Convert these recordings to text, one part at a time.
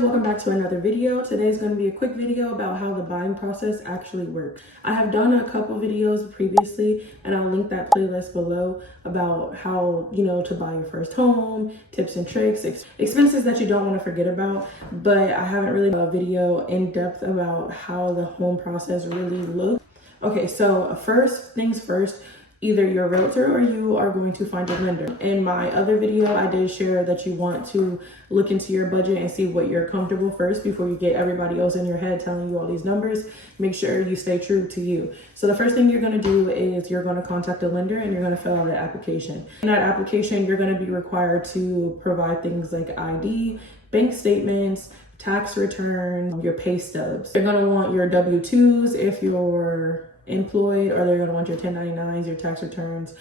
guys, welcome back to another video. Today's going to be a quick video about how the buying process actually works. I have done a couple videos previously and I'll link that playlist below about how, to buy your first home, tips and tricks, expenses that you don't want to forget about, but I haven't really done a video in depth about how the home process really looks. Okay, so first things first, either your realtor or you are going to find a lender. In my other video, I did share that you want to look into your budget and see what you're comfortable first before you get everybody else in your head telling you all these numbers. Make sure you stay true to you. So the first thing you're going to do is you're going to contact a lender and you're going to fill out an application. In that application, you're going to be required to provide things like ID, bank statements, tax returns, your pay stubs. They're going to want your W-2s if you're employed, or they're going to want your 1099s, your tax returns,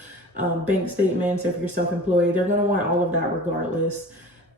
bank statements if you're self-employed. They're going to want all of that regardless.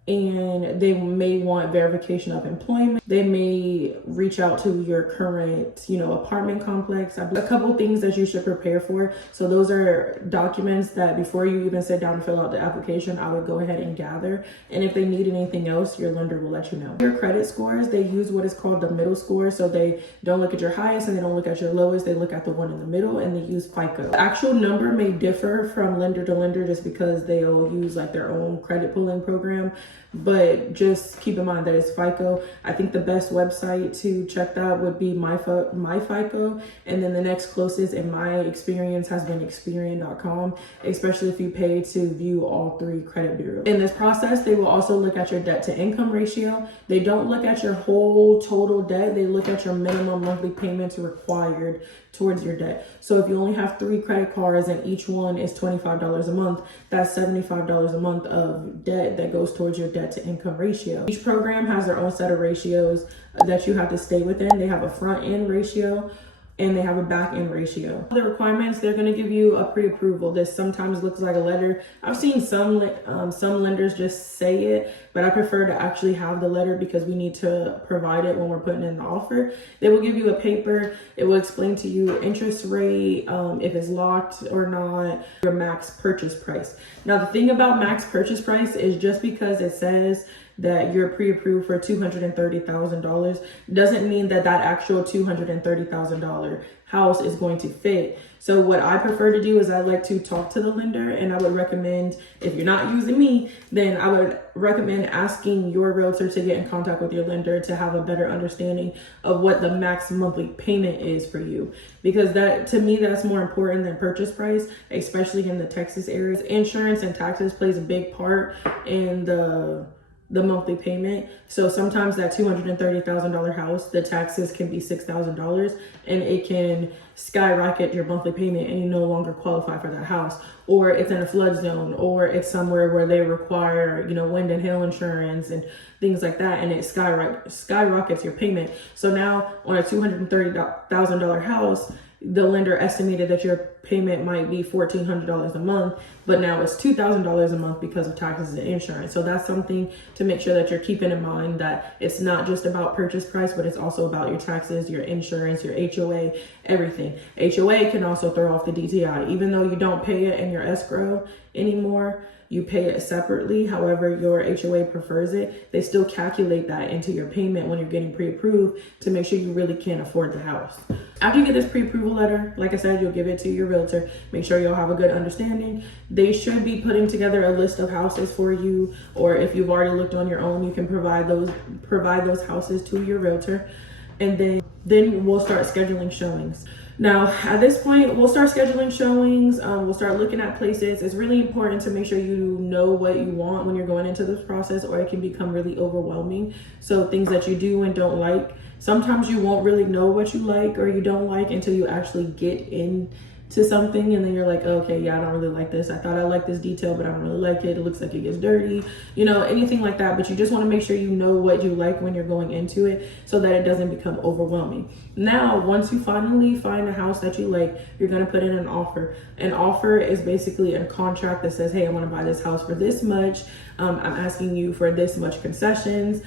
And they may want verification of employment. They may reach out to your current, apartment complex. A couple things that you should prepare for. So those are documents that before you even sit down and fill out the application, I would go ahead and gather. And if they need anything else, your lender will let you know. Your credit scores, they use what is called the middle score. So they don't look at your highest and they don't look at your lowest. They look at the one in the middle and they use FICO. The actual number may differ from lender to lender just because they all use like their own credit pulling program. But just keep in mind that it's FICO. I think the best website to check that would be my FICO. And then the next closest in my experience has been Experian.com, especially if you pay to view all three credit bureaus. In this process, they will also look at your debt to income ratio. They don't look at your whole total debt. They look at your minimum monthly payments required towards your debt. So if you only have 3 credit cards and each one is $25 a month, that's $75 a month of debt that goes towards your debt to income ratio. Each program has their own set of ratios that you have to stay within. They have a front end ratio and they have a back end ratio. The requirements, they're going to give you a pre-approval. This sometimes looks like a letter. I've seen some lenders just say it, but I prefer to actually have the letter because we need to provide it when we're putting in the offer. They will give you a paper. It will explain to you interest rate, if it's locked or not, your max purchase price. Now, the thing about max purchase price is just because it says that you're pre-approved for $230,000 doesn't mean that that actual $230,000 house is going to fit. So what I prefer to do is I like to talk to the lender, and I would recommend, if you're not using me, then I would recommend asking your realtor to get in contact with your lender to have a better understanding of what the max monthly payment is for you. Because that, to me, that's more important than purchase price, especially in the Texas areas. Insurance and taxes plays a big part in the monthly payment. So sometimes that $230,000 house, the taxes can be $6,000 and it can skyrocket your monthly payment and you no longer qualify for that house. Or it's in a flood zone, or it's somewhere where they require, wind and hail insurance and things like that, and it skyrockets your payment. So now on a $230,000 house, the lender estimated that your payment might be $1,400 a month, but now it's $2,000 a month because of taxes and insurance. So that's something to make sure that you're keeping in mind, that it's not just about purchase price, but it's also about your taxes, your insurance, your HOA, everything. HOA can also throw off the DTI. Even though you don't pay it in your escrow anymore, you pay it separately. However, your HOA prefers it. They still calculate that into your payment when you're getting pre-approved to make sure you really can afford the house. After you get this pre-approval letter, like I said, you'll give it to your realtor. Make sure you'll have a good understanding. They should be putting together a list of houses for you, or if you've already looked on your own, you can provide those houses to your realtor. And then we'll start scheduling showings. Now, at this point, we'll start scheduling showings. We'll start looking at places. It's really important to make sure you know what you want when you're going into this process, or it can become really overwhelming. So things that you do and don't like, sometimes you won't really know what you like or you don't like until you actually get into something, and then you're like, okay, yeah, I don't really like this. I thought I liked this detail, but I don't really like it. It looks like it gets dirty, anything like that. But you just want to make sure you know what you like when you're going into it so that it doesn't become overwhelming. Now, once you finally find a house that you like, you're going to put in an offer. An offer is basically a contract that says, hey, I want to buy this house for this much. I'm asking you for this much concessions.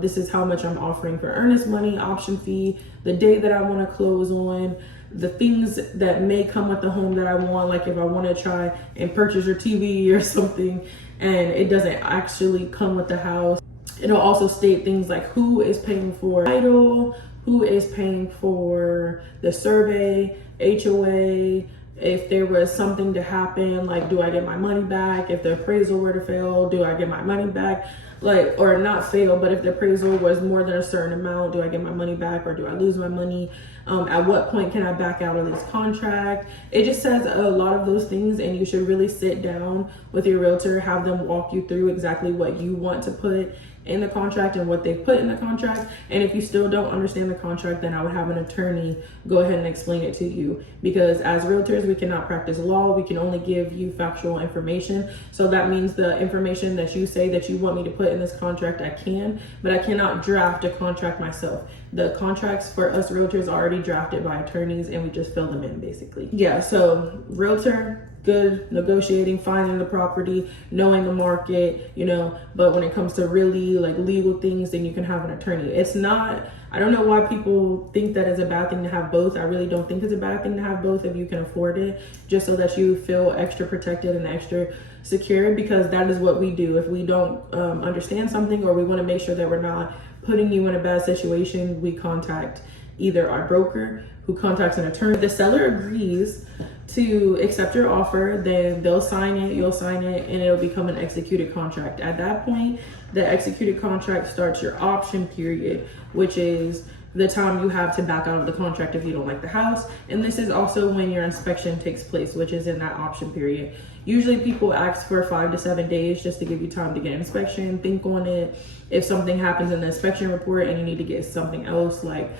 This is how much I'm offering for earnest money, option fee, the day that I want to close on, the things that may come with the home that I want, like if I want to try and purchase your TV or something and it doesn't actually come with the house, It'll also state things like who is paying for title, who is paying for the survey, HOA, if there was something to happen, like do I get my money back? If the appraisal were to fail, do I get my money back? Like, or not fail, but if the appraisal was more than a certain amount, do I get my money back or do I lose my money? At what point can I back out of this contract? It just says a lot of those things, and you should really sit down with your realtor, have them walk you through exactly what you want to put in the contract and what they put in the contract. And if you still don't understand the contract, then I would have an attorney go ahead and explain it to you, because as realtors we cannot practice law. We can only give you factual information. So that means the information that you say that you want me to put in this contract, I can, but I cannot draft a contract myself. The contracts for us realtors are already drafted by attorneys and we just fill them in basically. Yeah, so realtor, good negotiating, finding the property, knowing the market, you know, but when it comes to really like legal things, then you can have an attorney. It's not, I don't know why people think that it's a bad thing to have both. I really don't think it's a bad thing to have both if you can afford it, just so that you feel extra protected and extra secure, because that is what we do. If we don't understand something, or we want to make sure that we're not putting you in a bad situation, we contact either our broker, who contacts an attorney. If the seller agrees to accept your offer, then they'll sign it, you'll sign it, and it'll become an executed contract. At that point, the executed contract starts your option period, which is the time you have to back out of the contract if you don't like the house. And this is also when your inspection takes place, which is in that option period. Usually people ask for 5 to 7 days just to give you time to get an inspection, think on it. If something happens in the inspection report and you need to get something else, like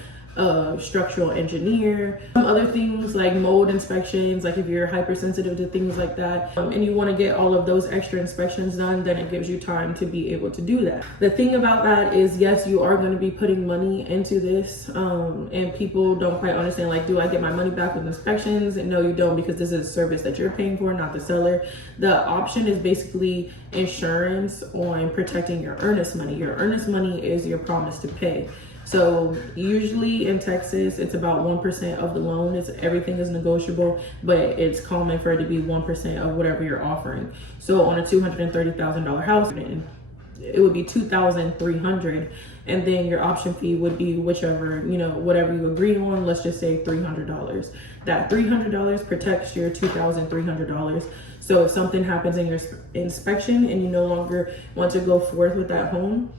structural engineer, some other things like mold inspections, like if you're hypersensitive to things like that, and you want to get all of those extra inspections done, then it gives you time to be able to do that. The thing about that is, yes, you are going to be putting money into this, and people don't quite understand, like, do I get my money back with inspections? And no, you don't, because this is a service that you're paying for, not the seller. The option is basically insurance on protecting your earnest money. Your earnest money is your promise to pay. So usually in Texas, it's about 1% of the loan. Everything is negotiable, but it's common for it to be 1% of whatever you're offering. So on a $230,000 house, it would be $2,300, and then your option fee would be whichever, you know, whatever you agree on. Let's just say $300. That $300 protects your $2,300. So if something happens in your inspection and you no longer want to go forth with that home,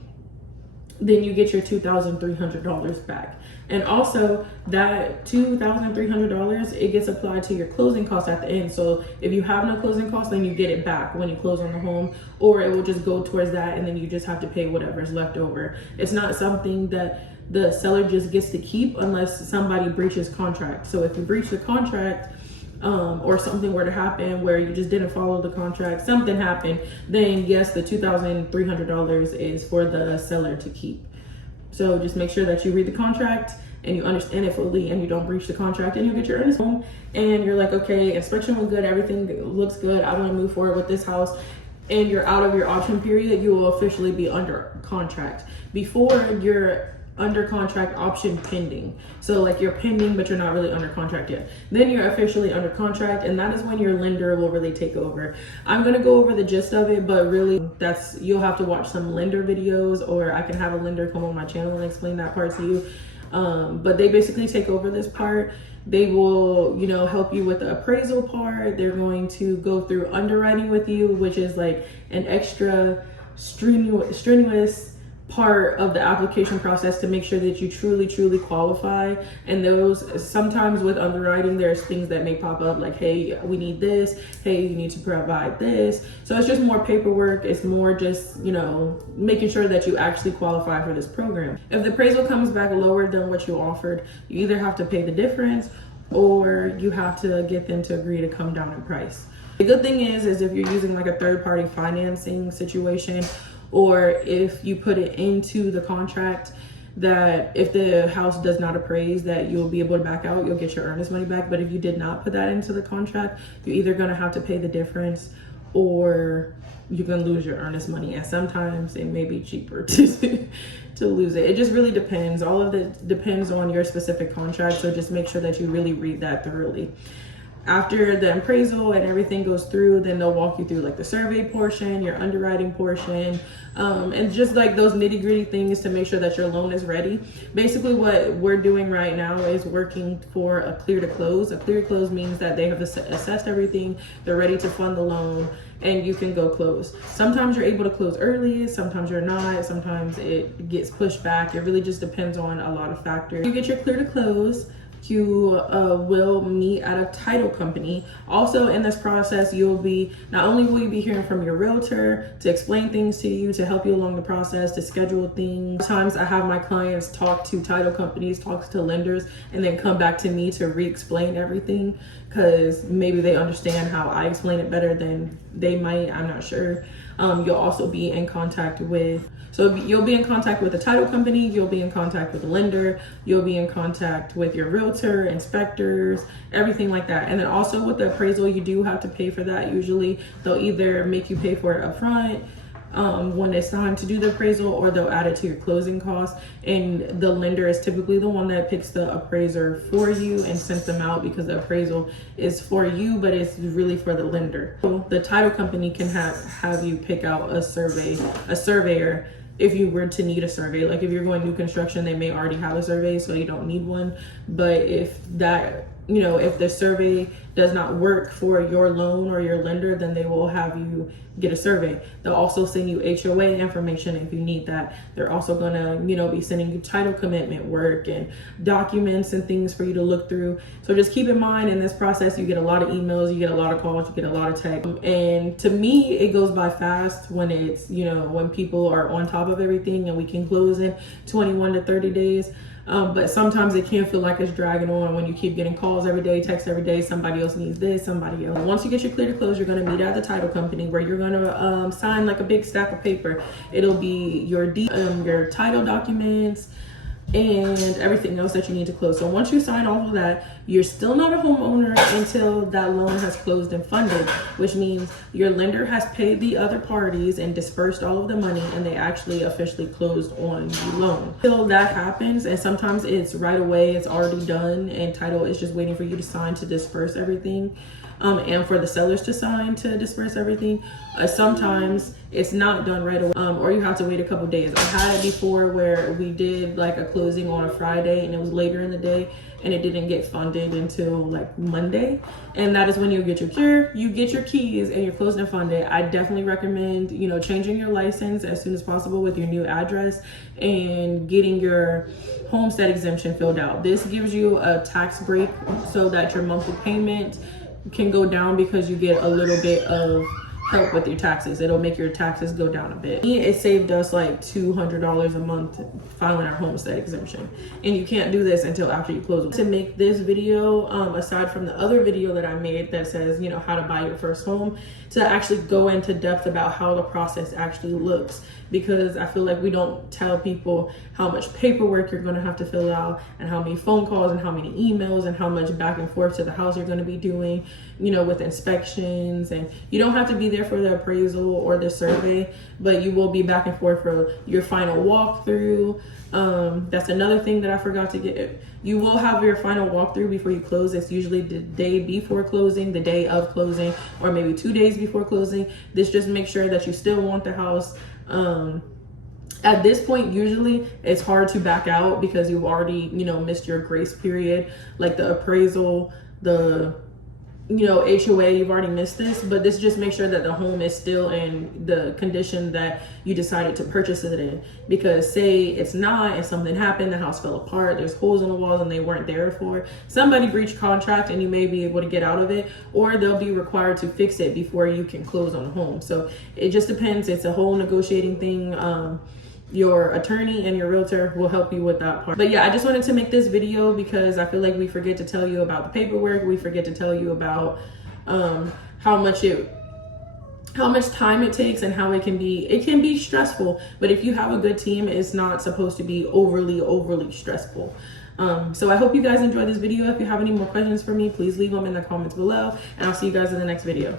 then you get your $2,300 back. And also that $2,300, it gets applied to your closing costs at the end. So if you have no closing costs, then you get it back when you close on the home, or it will just go towards that, and then you just have to pay whatever's left over. It's not something that the seller just gets to keep unless somebody breaches contract. So if you breach the contract, or something were to happen where you just didn't follow the contract, something happened, then yes, the $2,300 is for the seller to keep. So just make sure that you read the contract and you understand it fully, and you don't breach the contract, and you get your earnest home and you're like, okay, inspection was good, everything looks good, I want to move forward with this house, and you're out of your option period. You will officially be under contract. Before, you're under contract option pending. So like you're pending, but you're not really under contract yet. Then you're officially under contract, and that is when your lender will really take over. I'm gonna go over the gist of it, but really you'll have to watch some lender videos, or I can have a lender come on my channel and explain that part to you. But they basically take over this part. They will, you know, help you with the appraisal part. They're going to go through underwriting with you, which is like an extra strenuous part of the application process to make sure that you truly qualify. And those, sometimes with underwriting, there's things that may pop up like, hey, we need this, hey, you need to provide this. So it's just more paperwork. It's more just, you know, making sure that you actually qualify for this program. If the appraisal comes back lower than what you offered, you either have to pay the difference, or you have to get them to agree to come down in price. The good thing is if you're using like a third-party financing situation, or if you put it into the contract that if the house does not appraise, that you'll be able to back out, you'll get your earnest money back. But if you did not put that into the contract, you're either gonna have to pay the difference, or you can lose your earnest money. And sometimes it may be cheaper to lose it. It just really depends. All of it depends on your specific contract. So just make sure that you really read that thoroughly. After the appraisal and everything goes through, then they'll walk you through like the survey portion, your underwriting portion, and just like those nitty gritty things to make sure that your loan is ready. Basically what we're doing right now is working for a clear to close. A clear to close means that they have assessed everything, they're ready to fund the loan, and you can go close. Sometimes you're able to close early, sometimes you're not, sometimes it gets pushed back. It really just depends on a lot of factors. You get your clear to close, you will meet at a title company. Also in this process, not only will you be hearing from your realtor to explain things to you, to help you along the process, to schedule things. Sometimes I have my clients talk to title companies, talk to lenders, and then come back to me to re-explain everything, because maybe they understand how I explain it better than they might, I'm not sure. You'll also be in contact with, so you'll be in contact with a title company, you'll be in contact with a lender, you'll be in contact with your realtor, inspectors, everything like that. And then also with the appraisal, you do have to pay for that. Usually they'll either make you pay for it up front when it's time to do the appraisal, or they'll add it to your closing costs. And the lender is typically the one that picks the appraiser for you and sends them out, because the appraisal is for you, but it's really for the lender. So the title company can have you pick out a surveyor if you were to need a survey. Like if you're going new construction, they may already have a survey, so you don't need one. But if that, if the survey does not work for your loan or your lender, then they will have you get a survey. They'll also send you HOA information if you need that. They're also gonna, be sending you title commitment work and documents and things for you to look through. So just keep in mind, in this process, you get a lot of emails, you get a lot of calls, you get a lot of texts. And to me, it goes by fast when it's, when people are on top of everything and we can close in 21 to 30 days. But sometimes it can feel like it's dragging on when you keep getting calls every day, texts every day, somebody else needs this, somebody else. Once you get your clear to close, you're going to meet at the title company, where you're going to sign like a big stack of paper. It'll be your title documents and everything else that you need to close. So once you sign all of that, you're still not a homeowner until that loan has closed and funded, which means your lender has paid the other parties and dispersed all of the money, and they actually officially closed on the loan. Until that happens, and sometimes it's right away, it's already done, and title is just waiting for you to sign to disperse everything. And for the sellers to sign to disperse everything. Sometimes it's not done right away, or you have to wait a couple days. I had it before where we did like a closing on a Friday, and it was later in the day, and it didn't get funded until like Monday. And that is when you get your keys and you're closed and funded. I definitely recommend, changing your license as soon as possible with your new address and getting your homestead exemption filled out. This gives you a tax break so that your monthly payment can go down, because you get a little bit of help with your taxes. It'll make your taxes go down a bit. It saved us like $200 a month filing our homestead exemption, and you can't do this until after you close. To make this video, aside from the other video that I made that says, how to buy your first home, to actually go into depth about how the process actually looks, because I feel like we don't tell people how much paperwork you're going to have to fill out, and how many phone calls and how many emails and how much back and forth to the house you're going to be doing, with inspections. And you don't have to be there for the appraisal or the survey, but you will be back and forth for your final walkthrough. That's another thing that I forgot to get. You will have your final walkthrough before you close. It's usually the day before closing, the day of closing, or maybe 2 days before closing. This just makes sure that you still want the house. At this point, usually it's hard to back out, because you've already, missed your grace period, like the appraisal, the HOA, you've already missed this. But this just makes sure that the home is still in the condition that you decided to purchase it in. Because say it's not, and something happened, the house fell apart, there's holes in the walls and they weren't there for, somebody breached contract, and you may be able to get out of it, or they'll be required to fix it before you can close on the home. So it just depends. It's a whole negotiating thing. Your attorney and your realtor will help you with that part. But yeah, I just wanted to make this video because I feel like we forget to tell you about the paperwork. We forget to tell you about how much time it takes, and how it can be stressful. But if you have a good team, it's not supposed to be overly stressful. So I hope you guys enjoyed this video. If you have any more questions for me, please leave them in the comments below, and I'll see you guys in the next video.